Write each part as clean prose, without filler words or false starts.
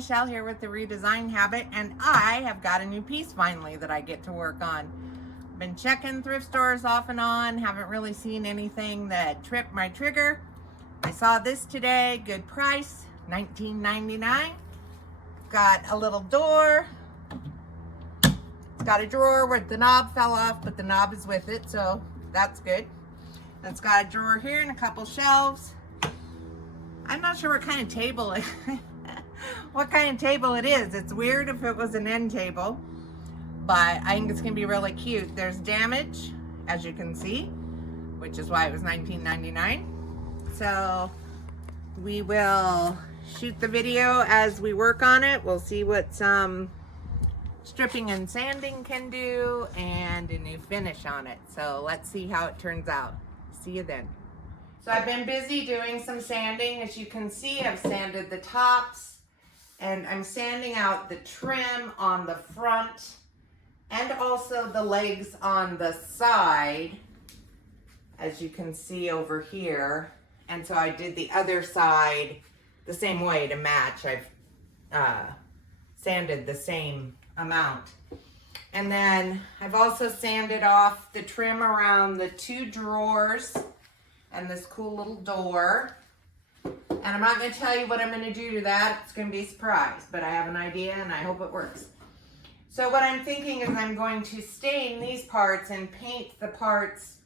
Michelle here with the Redesign Habit, and I have got a new piece finally that I get to work on. Been checking thrift stores off and on, haven't really seen anything that tripped my trigger. I saw this today, good price, $19.99. Got a little door. It's got a drawer where the knob fell off, but the knob is with it, so that's good. It's got a drawer here and a couple shelves. I'm not sure what kind of table it is. It's weird if it was an end table, but I think it's gonna be really cute. There's damage, as you can see, which is why it was $19.99. So we will shoot the video as we work on it. We'll see what some stripping and sanding can do and a new finish on it. So let's see how it turns out. See you then. So I've been busy doing some sanding. As you can see, I've sanded the tops and I'm sanding out the trim on the front and also the legs on the side, as you can see over here. And so I did the other side the same way to match. I've sanded the same amount. And then I've also sanded off the trim around the two drawers and this cool little door. And I'm not going to tell you what I'm going to do to that. It's going to be a surprise, but I have an idea and I hope it works. So what I'm thinking is I'm going to stain these parts and paint the parts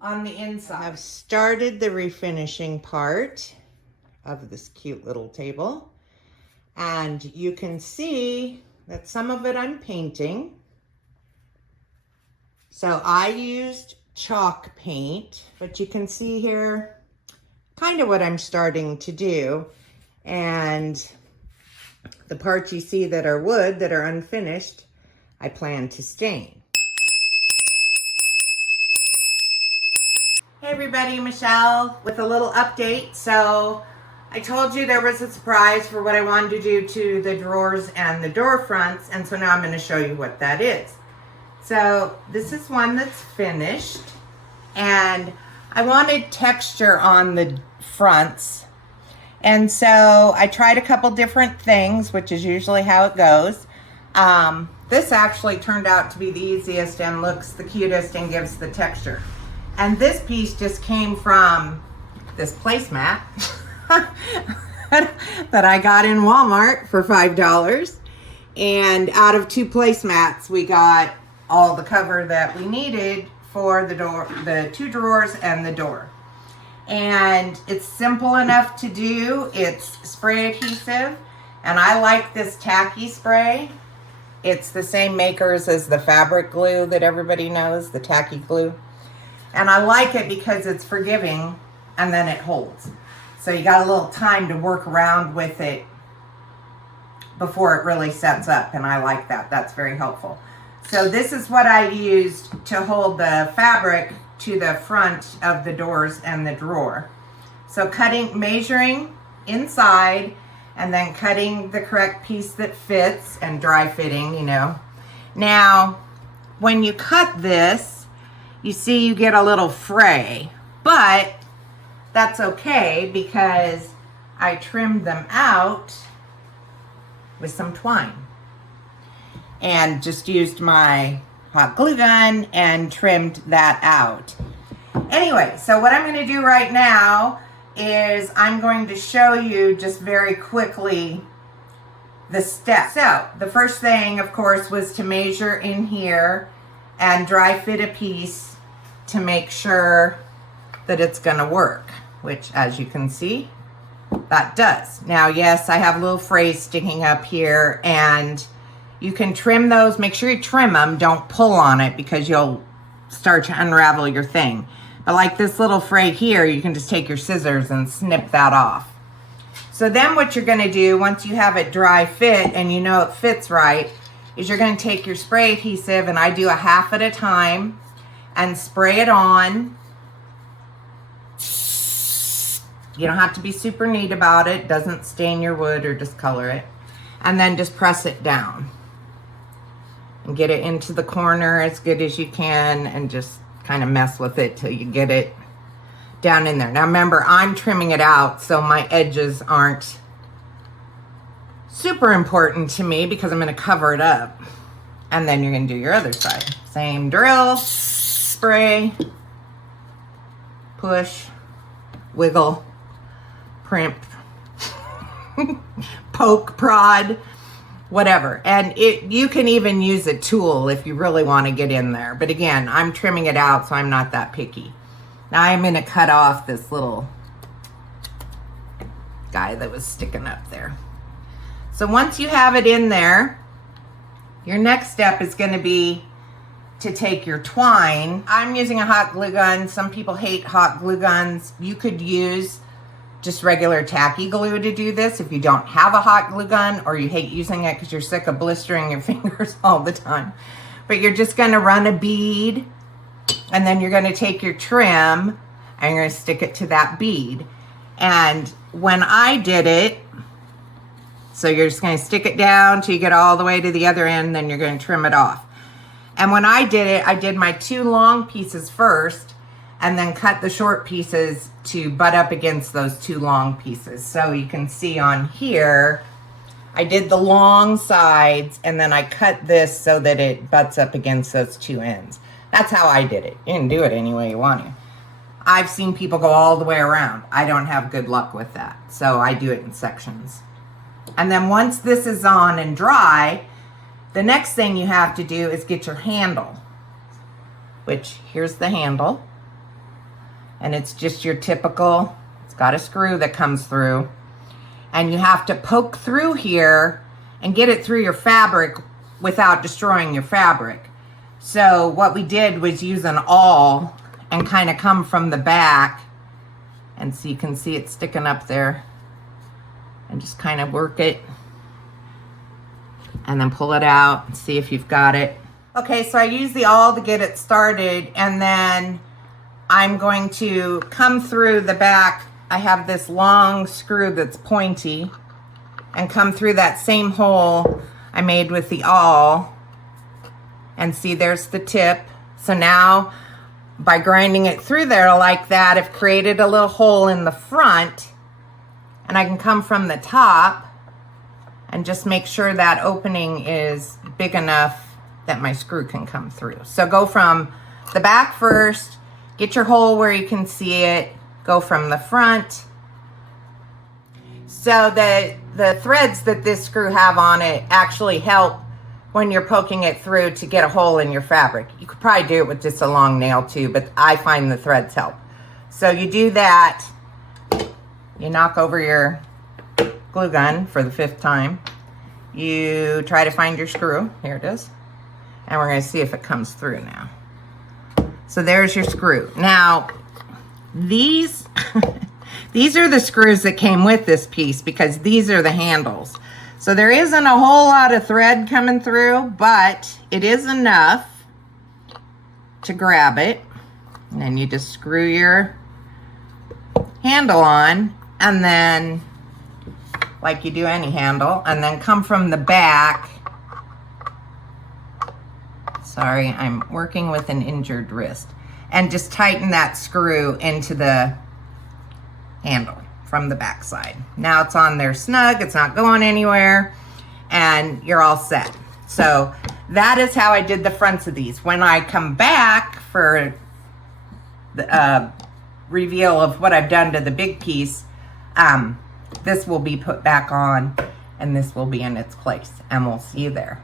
on the inside. I've started the refinishing part of this cute little table. And you can see that some of it I'm painting. So I used chalk paint, but you can see here kind of what I'm starting to do. And the parts you see that are wood, that are unfinished, I plan to stain. Hey everybody, Michelle with a little update. So I told you there was a surprise for what I wanted to do to the drawers and the door fronts, and so now I'm going to show you what that is. So this is one that's finished, and I wanted texture on the fronts, and so I tried a couple different things, which is usually how it goes. This actually turned out to be the easiest and looks the cutest and gives the texture. And this piece just came from this placemat that I got in Walmart for $5. And out of 2 placemats, we got all the cover that we needed for the door, the 2 drawers and the door. And it's simple enough to do. It's spray adhesive, and I like this tacky spray. It's the same makers as the fabric glue that everybody knows, the tacky glue. And I like it because it's forgiving and then it holds. So you got a little time to work around with it before it really sets up, and I like that. That's very helpful. So this is what I used to hold the fabric to the front of the doors and the drawer. So measuring inside, and then cutting the correct piece that fits, and dry fitting, you know. Now, when you cut this, you see you get a little fray, but that's okay because I trimmed them out with some twine and just used my hot glue gun and trimmed that out. Anyway, so what I'm going to do right now is I'm going to show you just very quickly the steps. So the first thing, of course, was to measure in here and dry fit a piece to make sure that it's going to work, which, as you can see, that does. Now, yes, I have little frays sticking up here, and you can trim those. Make sure you trim them. Don't pull on it because you'll start to unravel your thing. But like this little fray here, you can just take your scissors and snip that off. So then what you're going to do, once you have it dry fit and you know it fits right, is you're going to take your spray adhesive, and I do a half at a time, and spray it on. You don't have to be super neat about it. It doesn't stain your wood or discolor it. And then just press it down and get it into the corner as good as you can, and just kind of mess with it till you get it down in there. Now remember, I'm trimming it out so my edges aren't super important to me because I'm going to cover it up. And then you're going to do your other side. Same drill, spray, push, wiggle, primp, poke, prod, whatever. And you can even use a tool if you really want to get in there. But again, I'm trimming it out, so I'm not that picky. Now I'm going to cut off this little guy that was sticking up there. So once you have it in there, your next step is going to be to take your twine. I'm using a hot glue gun. Some people hate hot glue guns. You could use just regular tacky glue to do this if you don't have a hot glue gun or you hate using it because you're sick of blistering your fingers all the time. But you're just going to run a bead, and then you're going to take your trim and you're going to stick it to that bead. And when I did it, so you're just going to stick it down till you get all the way to the other end, then you're going to trim it off. And when I did it, I did my 2 long pieces first and then cut the short pieces to butt up against those 2 long pieces. So you can see on here, I did the long sides and then I cut this so that it butts up against those 2 ends. That's how I did it. You can do it any way you want to. I've seen people go all the way around. I don't have good luck with that. So I do it in sections. And then once this is on and dry, the next thing you have to do is get your handle, which here's the handle. And it's just your typical, it's got a screw that comes through. And you have to poke through here and get it through your fabric without destroying your fabric. So what we did was use an awl and kind of come from the back. And so you can see it sticking up there. And just kind of work it and then pull it out and see if you've got it. Okay, so I use the awl to get it started, and then I'm going to come through the back. I have this long screw that's pointy and come through that same hole I made with the awl, and see there's the tip. So now by grinding it through there like that, I've created a little hole in the front. And I can come from the top and just make sure that opening is big enough that my screw can come through. So go from the back first, get your hole where you can see it, go from the front. So the threads that this screw have on it actually help when you're poking it through to get a hole in your fabric. You could probably do it with just a long nail too, but I find the threads help. So you do that. You knock over your glue gun for the 5th time. You try to find your screw. Here it is. And we're going to see if it comes through now. So there's your screw. Now, these are the screws that came with this piece because these are the handles. So there isn't a whole lot of thread coming through, but it is enough to grab it. And then you just screw your handle on. And then, like you do any handle, and then come from the back. Sorry, I'm working with an injured wrist. And just tighten that screw into the handle from the back side. Now it's on there snug, it's not going anywhere, and you're all set. So that is how I did the fronts of these. When I come back for the reveal of what I've done to the big piece, this will be put back on and this will be in its place, and we'll see you there.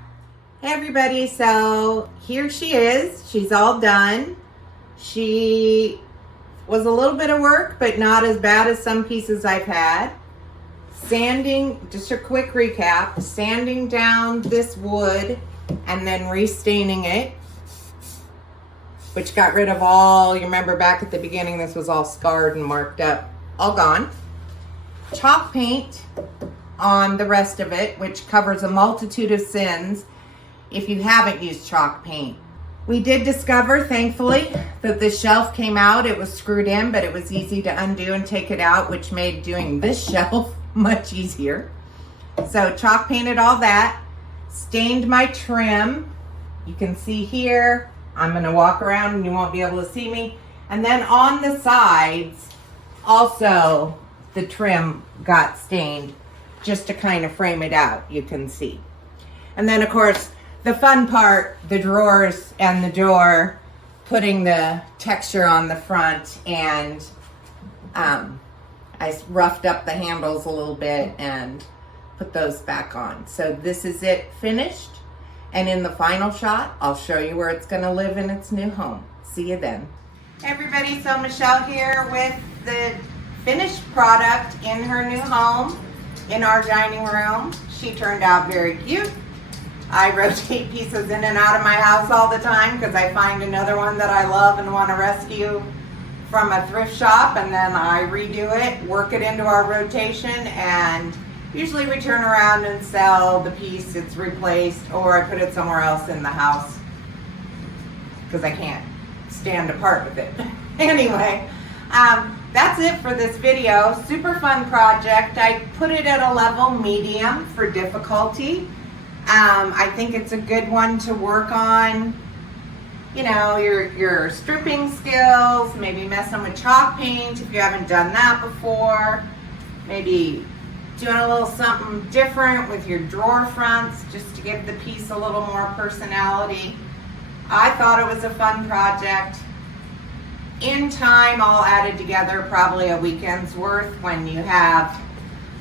Hey everybody, so here she is. She's all done. She was a little bit of work, but not as bad as some pieces I've had. Sanding, just a quick recap, sanding down this wood and then restaining it, which got rid of all, you remember back at the beginning, this was all scarred and marked up, all gone. Chalk paint on the rest of it, which covers a multitude of sins if you haven't used chalk paint. We did discover, thankfully, that this shelf came out. It was screwed in, but it was easy to undo and take it out, which made doing this shelf much easier. So chalk painted all that, stained my trim. You can see here, I'm gonna walk around and you won't be able to see me. And then on the sides, also the trim got stained. just to kind of frame it out, you can see. And then of course, the fun part, the drawers and the door, putting the texture on the front, and I roughed up the handles a little bit and put those back on. So this is it finished. And in the final shot, I'll show you where it's gonna live in its new home. See you then. Hey everybody, so Michelle here with the finished product in her new home, in our dining room. She turned out very cute. I rotate pieces in and out of my house all the time because I find another one that I love and want to rescue from a thrift shop, and then I redo it, work it into our rotation, and usually we turn around and sell the piece it's replaced, or I put it somewhere else in the house because I can't stand apart with it. Anyway, that's it for this video. Super fun project. I put it at a level medium for difficulty. I think it's a good one to work on, you know, your stripping skills, maybe messing with chalk paint if you haven't done that before, maybe doing a little something different with your drawer fronts just to give the piece a little more personality. I thought it was a fun project. In time, all added together, probably a weekend's worth. When you have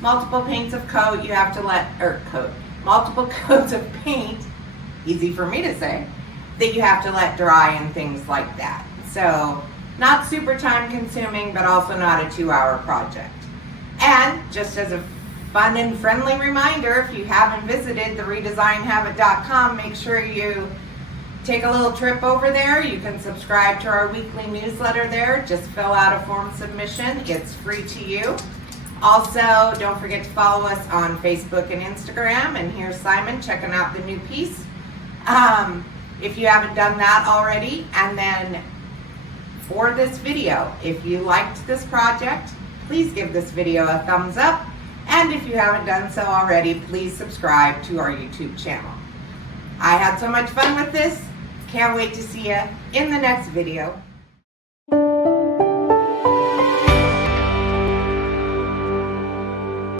multiple paints of coat, you have to multiple coats of paint, easy for me to say, that you have to let dry and things like that. So not super time consuming, but also not a 2-hour project. And just as a fun and friendly reminder, if you haven't visited theredesignhabit.com, make sure you take a little trip over there. You can subscribe to our weekly newsletter there. Just fill out a form submission. It's free to you. Also, don't forget to follow us on Facebook and Instagram. And here's Simon checking out the new piece. If you haven't done that already. And then for this video, if you liked this project, please give this video a thumbs up. And if you haven't done so already, please subscribe to our YouTube channel. I had so much fun with this. Can't wait to see you in the next video.